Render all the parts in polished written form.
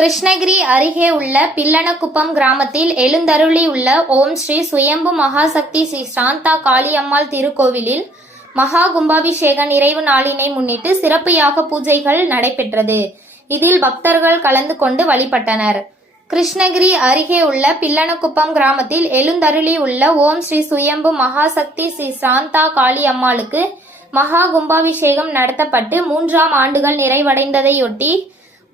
கிருஷ்ணகிரி அருகே உள்ள பில்லனக்குப்பம் கிராமத்தில் எழுந்தருளி உள்ள ஓம் ஸ்ரீ சுயம்பு மகாசக்தி ஸ்ரீ சாந்தா காளியம்மாள் திருக்கோவிலில் மகா கும்பாபிஷேக நிறைவு நாளினை முன்னிட்டு சிறப்பு யாக பூஜைகள் நடைபெற்றது. இதில் பக்தர்கள் கலந்து கொண்டு வழிபட்டனர். கிருஷ்ணகிரி அருகே உள்ள பில்லனக்குப்பம் கிராமத்தில் எழுந்தருளி உள்ள ஓம் ஸ்ரீ சுயம்பு மகாசக்தி ஸ்ரீ சாந்தா காளியம்மாளுக்கு மகா கும்பாபிஷேகம் நடத்தப்பட்டு 3ஆம் ஆண்டுகள் நிறைவடைந்ததையொட்டி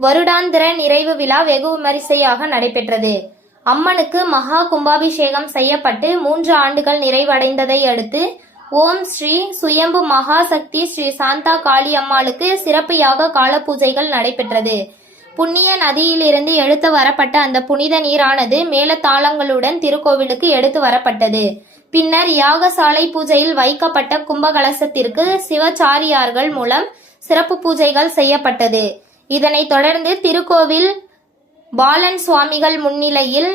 வருடாந்திர நிறைவு விழா வெகு விமரிசையாக நடைபெற்றது. அம்மனுக்கு மகா கும்பாபிஷேகம் செய்யப்பட்டு 3 ஆண்டுகள் நிறைவடைந்ததை அடுத்து ஓம் ஸ்ரீ சுயம்பு மகாசக்தி ஸ்ரீ சாந்தா காளி அம்மாளுக்கு சிறப்பு யாக கால பூஜைகள் நடைபெற்றது. புண்ணிய நதியிலிருந்து எடுத்து வரப்பட்ட அந்த புனித நீரானது மேளதாளங்களுடன் திருக்கோவிலுக்கு எடுத்து வரப்பட்டது. பின்னர் யாகசாலை பூஜையில் வைக்கப்பட்ட கும்பகலசத்திற்கு சிவச்சாரியார்கள் மூலம் சிறப்பு பூஜைகள் செய்யப்பட்டது. இதனைத் தொடர்ந்து திருக்கோவில் பாலன் சுவாமிகள் முன்னிலையில்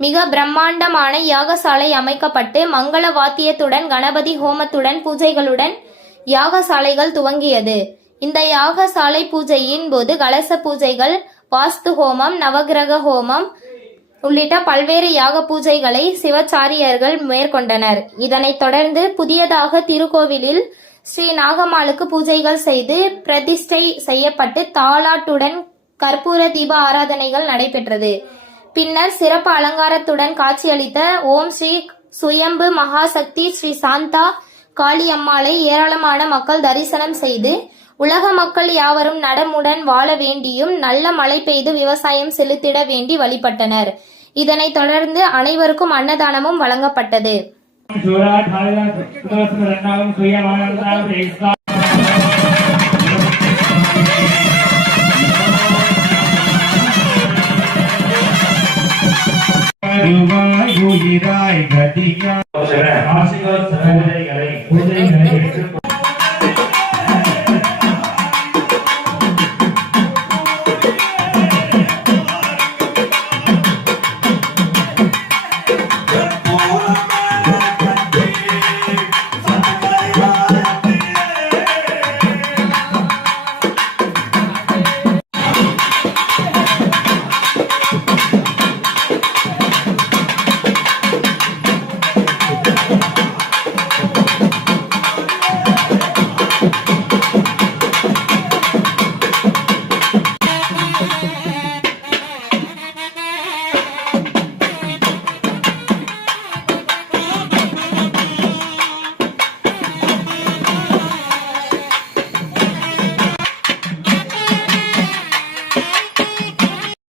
மிக பிரம்மாண்டமான யாகசாலை அமைக்கப்பட்டு மங்கள வாத்தியத்துடன் கணபதி ஹோமத்துடன் பூஜைகளுடன் யாகசாலைகள் துவங்கியது. இந்த யாகசாலை பூஜையின் போது கலச பூஜைகள், வாஸ்து ஹோமம், நவகிரக ஹோமம் உள்ளிட்ட பல்வேறு யாக பூஜைகளை சிவச்சாரியர்கள் மேற்கொண்டனர். இதனைத் தொடர்ந்து புதியதாக திருக்கோவிலில் ஸ்ரீ நாகம்மாளுக்கு பூஜைகள் செய்து பிரதிஷ்டை செய்யப்பட்டு தாலாட்டுடன் கற்பூர தீப ஆராதனைகள் நடைபெற்றது. பின்னர் சிறப்பு அலங்காரத்துடன் காட்சியளித்த ஓம் ஸ்ரீ சுயம்பு மகாசக்தி ஸ்ரீ சாந்தா காளியம்மாளை ஏராளமான மக்கள் தரிசனம் செய்து உலக மக்கள் யாவரும் நலமுடன் வாழ வேண்டியும் நல்ல மழை பெய்து விவசாயம் செலுத்திட வேண்டி வழிபட்டனர். இதனைத் தொடர்ந்து அனைவருக்கும் அன்னதானமும் வழங்கப்பட்டது. பூஜைகளை